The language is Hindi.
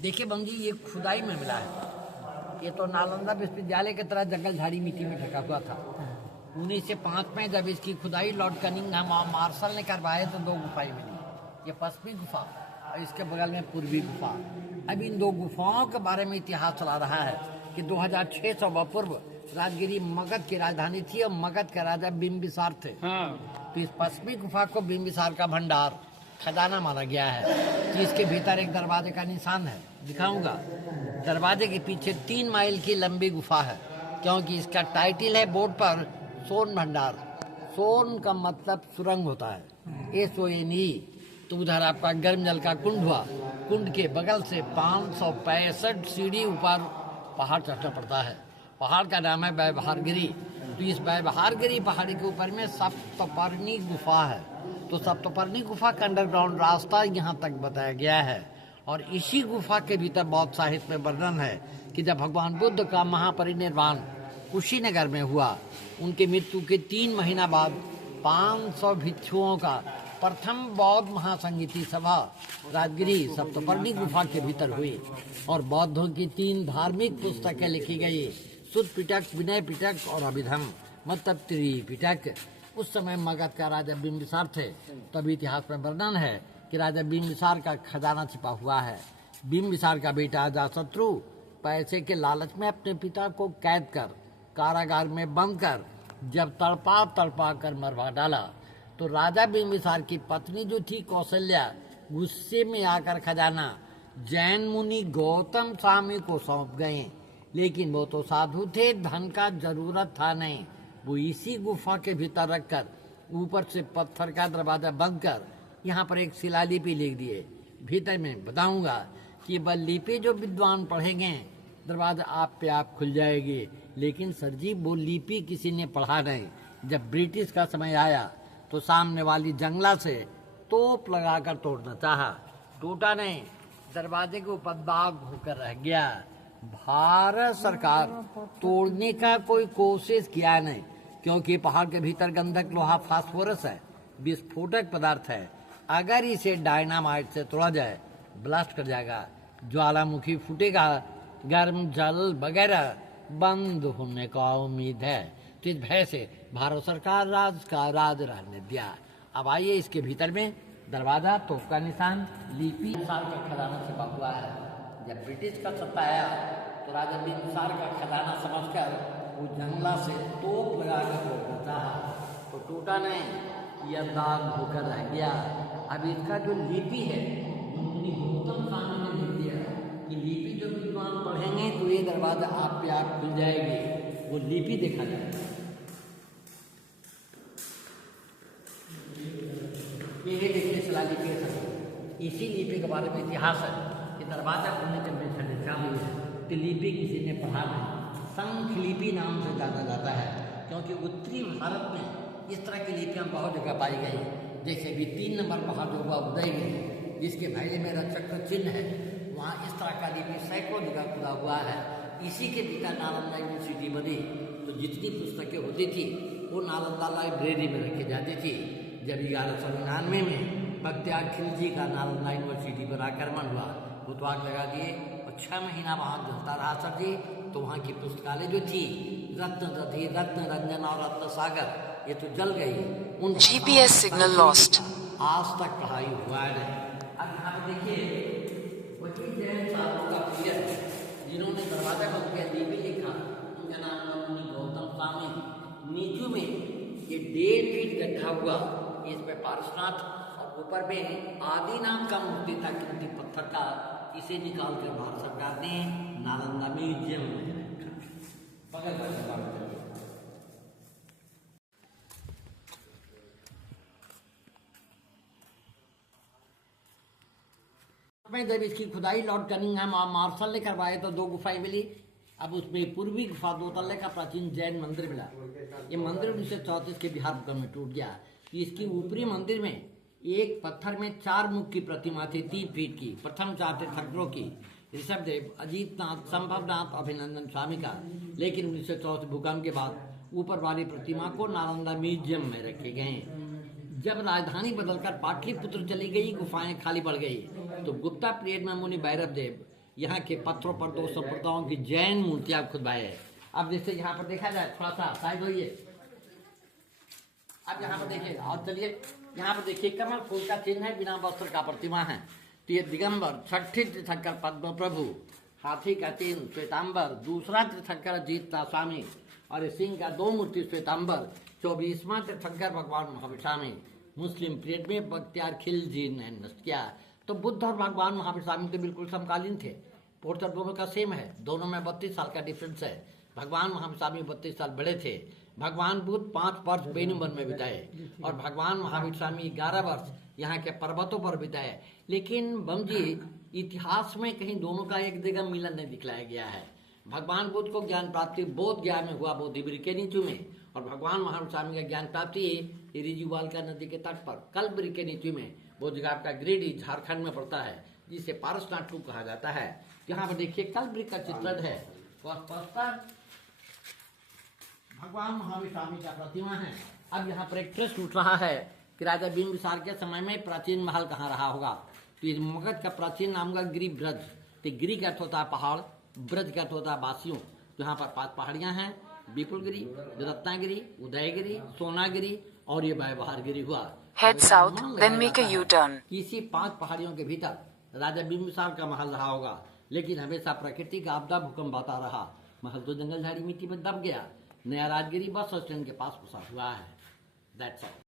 देखिए बम जी, ये खुदाई में मिला है। ये तो नालंदा विश्वविद्यालय की तरह जंगल झाड़ी मिट्टी में ढका हुआ था। 1905 में जब इसकी खुदाई लॉर्ड कनिंघम और मार्शल ने करवाए तो दो गुफाएं मिली। ये पश्चिमी गुफा और इसके बगल में पूर्वी गुफा। अब इन दो गुफाओं के बारे में इतिहास चला रहा है कि 2600 पूर्व राजगिरी मगध की राजधानी थी और मगध के राजा बिंबिसार थे। तो इस पश्चिमी गुफा को बिंबिसार का भंडार खजाना माना गया है। तो इसके भीतर एक दरवाजे का निशान है, दिखाऊंगा। दरवाजे के पीछे 3 माइल की लंबी गुफा है, क्योंकि इसका टाइटल है बोर्ड पर सोन भंडार। सोन का मतलब सुरंग होता है, SONE। तो उधर आपका गर्म जल का कुंड हुआ। कुंड के बगल से 565 सीढ़ी ऊपर पहाड़ चढ़ना पड़ता है। पहाड़ का नाम है व्यवहारगिरी। तो इस व्यवहारगिरी पहाड़ी के ऊपर में सप्तपर्णी गुफा है। तो सप्तपर्णी गुफा का अंडरग्राउंड रास्ता यहाँ तक बताया गया है। और इसी गुफा के भीतर बहुत साहित्य में वर्णन है कि जब भगवान बुद्ध का महापरिनिर्वाण कुशीनगर में हुआ, उनके मृत्यु के 3 महीना बाद 500 भिक्षुओं का प्रथम बौद्ध महासंगीति सभा राजगिरी सप्तपर्णी गुफा के भीतर हुई। और बौद्धों की 3 धार्मिक पुस्तकें लिखी गई, सुत्त पिटक, विनय पिटक और अभिधम, मतलब त्रिपिटक। उस समय मगध का राजा बिंबिसार थे। तब इतिहास में वर्णन है कि राजा बिंबिसार का खजाना छिपा हुआ है। बिंबिसार का बेटा अजातशत्रु पैसे के लालच में अपने पिता को कैद कर कारागार में बंद कर जब तड़पा कर मरवा डाला, तो राजा बिंबिसार की पत्नी जो थी कौशल्या, गुस्से में आकर खजाना जैन मुनि गौतम स्वामी को सौंप गए। लेकिन वो तो साधु थे, धन का जरूरत था नहीं। वो इसी गुफा के भीतर रखकर ऊपर से पत्थर का दरवाजा बंद कर यहाँ पर एक शिलालिपि लिख दिए। भीतर में बताऊंगा कि वह लिपि जो विद्वान पढ़ेंगे दरवाजा आप पे आप खुल जाएगी। लेकिन सर जी, वो लिपि किसी ने पढ़ा नहीं। जब ब्रिटिश का समय आया तो सामने वाली जंगला से तोप लगाकर तोड़ना चाहा, टूटा नहीं, दरवाजे के ऊपर दाग होकर रह गया। भारत सरकार तोड़ने का कोई कोशिश किया नहीं, क्योंकि पहाड़ के भीतर गंधक, लोहा, फास्फोरस है, विस्फोटक पदार्थ है। अगर इसे डायनामाइट से तोड़ा जाए, ब्लास्ट कर जाएगा, ज्वालामुखी फूटेगा, गर्म जल वगैरह बंद होने का उम्मीद है। तो इस भय से भारत सरकार राज का राज रहने दिया। अब आइए, इसके भीतर में दरवाजा, तोप का निशान, लिपि, साल का खजाना छिपा हुआ है। जब ब्रिटिश का सत्ता आया तो राजा बिंबिसार का खजाना समझकर वो जंगला से तोप लगाकर तोड़ना चाहा, तो टूटा नहीं, यह दाग होकर रह गया। अब इसका जो लिपि है, मुनि गौतम स्वामी ने लिख दिया कि लिपि जो विद्वान पढ़ेंगे तो ये दरवाजा आप पे आप खुल जाएगी। वो लिपि देखा जाए, ये देखिए शिलालिपि है। इसी लिपि के बारे में इतिहास है कि दरवाजा खुलने के में चालू है। तो लिपि किसी ने पढ़ा नहीं। शंख लिपि नाम से जाना जाता है, क्योंकि उत्तरी भारत में इस तरह की लिपियाँ बहुत जगह पाई गई। जैसे भी 3 नंबर पहाड़ जो हुआ उदयगिरी, जिसके भैले में रक्षक का चिन्ह है, वहाँ इस तरह का लिपि सैकड़ों जगह खुदा हुआ है। इसी के भीतर नालंदा यूनिवर्सिटी बनी। तो जितनी पुस्तकें होती थी वो नालंदा लाइब्रेरी में रखी जाती थी। जब 1199 में बख्तियार खिलजी का नालंदा यूनिवर्सिटी पर आक्रमण हुआ, वो तो आग लगा दिए और 6 महीना वहाँ जलता रहा सर जी। तो वहाँ की पुस्तकालय जो थी, रत्न दधि, रत्न रंजन और रत्न सागर, ये तो जल गई। उन GPS सिग्नल लॉस्ट। आज तक पढ़ाई हुआ है। अब यहाँ पे देखिए, वही जैन साधु का पीरियड है जिन्होंने दरवाजा बंद किया, लिपि लिखा, उनका नाम मुनि गौतम स्वामी। नीचू में ये 1.5 फीट गड्ढा हुआ, इसमें पार्श्वनाथ और ऊपर में आदि नाम का मूर्ति था, कीमती पत्थर का। इसे निकाल कर भारत सरकार ने नालंदा म्यूजियम में रखा। जब इसकी खुदाई लॉर्ड कनिंघम और मार्शल ने करवाए तो 2 गुफाएं मिली। अब उसमें पूर्वी गुफा 2 तल्ले का प्राचीन जैन मंदिर मिला। ये मंदिर 1934 के बिहार भूकंप में टूट गया। इसकी ऊपरी मंदिर में एक पत्थर में 4 मुख की प्रतिमा थी, 3 फीट की। प्रथम 4 थे ठाकुरों की, ऋषभदेव, अजीतनाथ, संभवनाथ, अभिनंदन स्वामी का। लेकिन 1934 भूकंप के बाद ऊपर वाली प्रतिमा को नालंदा म्यूजियम में रखे गए। जब राजधानी बदलकर पाटलिपुत्र चली गई, गुफाएं खाली पड़ गई, तो गुप्ता पीरियड में मुनि भैरव देव यहाँ के पत्थरों पर दो संप्रदायों की जैन मूर्तियां खुदवाई है। अब जैसे यहाँ पर देखा जाए, थोड़ा सा साइड होइए, अब यहाँ पर देखिए और चलिए, यहाँ पर देखिए कमल फूल का चिन्ह है, बिना वस्त्र का प्रतिमा है। तो ये दिगंबर, छठी तीर्थंकर पद्म प्रभु, हाथी का चिन्ह श्वेतांबर, दूसरा तीर्थंकर जीतता स्वामी, और सिंह का दो मूर्ति श्वेतांबर, 24वां तीर्थंकर भगवान महावीर स्वामी। मुस्लिम पीरियड में बख्तियार खिलजी ने नष्ट किया। तो बुद्ध और भगवान महावीर स्वामी तो बिल्कुल समकालीन थे, पोर्टर दोनों का सेम है, दोनों में 32 साल का डिफरेंस है। भगवान महावीर स्वामी 32 साल बड़े थे। भगवान बुद्ध 5 वर्ष बेनुवन में बिताए और भगवान महावीर स्वामी 11 वर्ष यहाँ के पर्वतों पर बिताए। लेकिन बम जी, इतिहास में कहीं दोनों का एक जगह मिलन नहीं दिखलाया गया है। भगवान बुद्ध को ज्ञान प्राप्ति बोध गया में हुआ, बोधिबिर के नीचू में, और भगवान महावीर स्वामी का ज्ञान प्राप्ति रिजुवालका नदी के तट पर कल्परी के नीचू में, वो जगह आपका गिरिडीह झारखंड में पड़ता है, जिसे पारसनाथ कहा जाता है। यहाँ पर देखिए कल्परी का चित्रण है, भगवान महावीर स्वामी का प्रतिमा है। अब यहाँ पर एक प्रश्न उठ रहा है कि राजा बिंबिसार के समय में प्राचीन महल कहाँ रहा होगा। तो इस मगध का प्राचीन नाम का गिरि ब्रज, तो गिरि का अर्थ होता है पहाड़, ब्रज का अर्थ होता है वासियों। तो यहाँ पर 5 पहाड़ियाँ हैं, विपुलगिरी, रत्नागिरी, उदयगिरी, सोनागिरी और ये व्यवहारगिरी हुआ। Head south, then make a U-turn. इसी 5 पहाड़ियों के भीतर राजा बिंबिसार का महल रहा होगा, लेकिन हमेशा प्रकृति का आपदा भूकंप आता रहा। महल तो जंगल झाड़ी मिट्टी में दब गया। नया राजगिरी बस स्टैंड के पास बसा हुआ है। That's all.